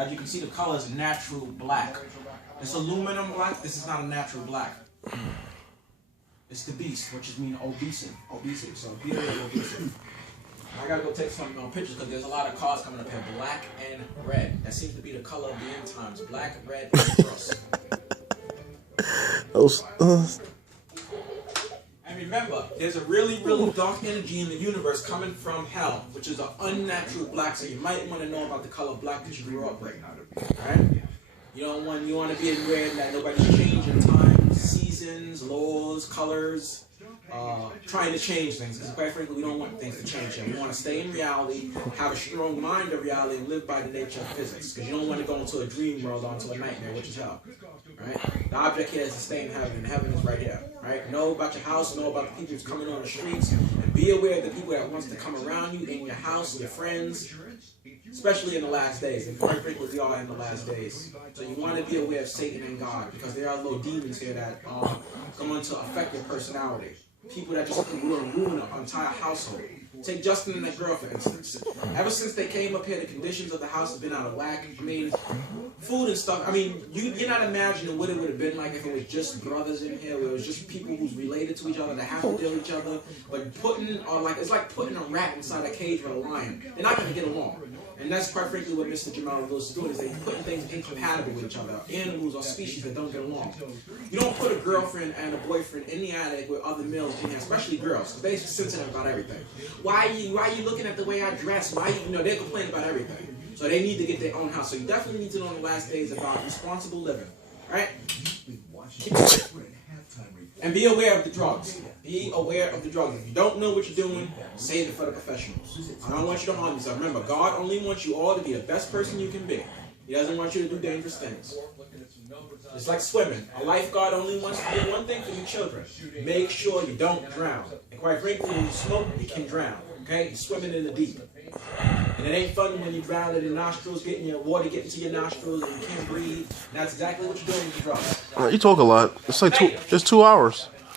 As you can see, the color is natural black. This aluminum black, this is not a natural black. It's the beast, which is mean obesity. So be aware of obesity. I gotta go take some pictures because there's a lot of cars coming up here. Black and red. That seems to be the color of the end times. Black, red, and rust. And remember, there's a really, really dark energy in the universe coming from hell, which is an unnatural black. So you might want to know about the color of black that you grew up with. Alright? You want to be aware that nobody's changing time, seasons, laws, colors, trying to change things. Because quite frankly, we don't want things to change here. We want to stay in reality, have a strong mind of reality, and live by the nature of physics. Because you don't want to go into a dream world or into a nightmare, which is hell. Right? The object here is to stay in heaven, and heaven is right here. Right? Know about your house, know about the people who's coming on the streets, and be aware of the people that wants to come around you in your house, your friends, especially in the last days. And quite frankly, we are in the last days. So you want to be aware of Satan and God, because there are little demons here that are going to affect your personality. People that just ruin an entire household. Take Justin and that girl, for instance. Ever since they came up here, the conditions of the house have been out of whack. I mean, food and stuff. I mean, you're not imagining what it would have been like if it was just brothers in here, where it was just people who's related to each other, that have to deal with each other. But it's like putting a rat inside a cage with a lion. They're not going to get along. And that's quite frankly what Mr. Jamal Lewis is doing, is they're putting things incompatible with each other, animals or species that don't get along. You don't put a girlfriend and a boyfriend in the attic with other males in there, especially girls, because they're sensitive about everything. Why are you looking at the way I dress? They complain about everything. So they need to get their own house. So you definitely need to know in the last days about responsible living. Alright? And be aware of the drugs. Be aware of the drugs. If you don't know what you're doing, save it for the professionals. I don't want you to harm yourself. Remember, God only wants you all to be the best person you can be. He doesn't want you to do dangerous things. It's like swimming. A lifeguard only wants to do one thing for you children. Make sure you don't drown. And quite frankly, when you smoke, you can drown. Okay? You're swimming in the deep. And it ain't fun when you drown in your nostrils, getting your water getting to your nostrils and you can't breathe. That's exactly what you're doing with the drugs. You talk a lot. It's like it's 2 hours.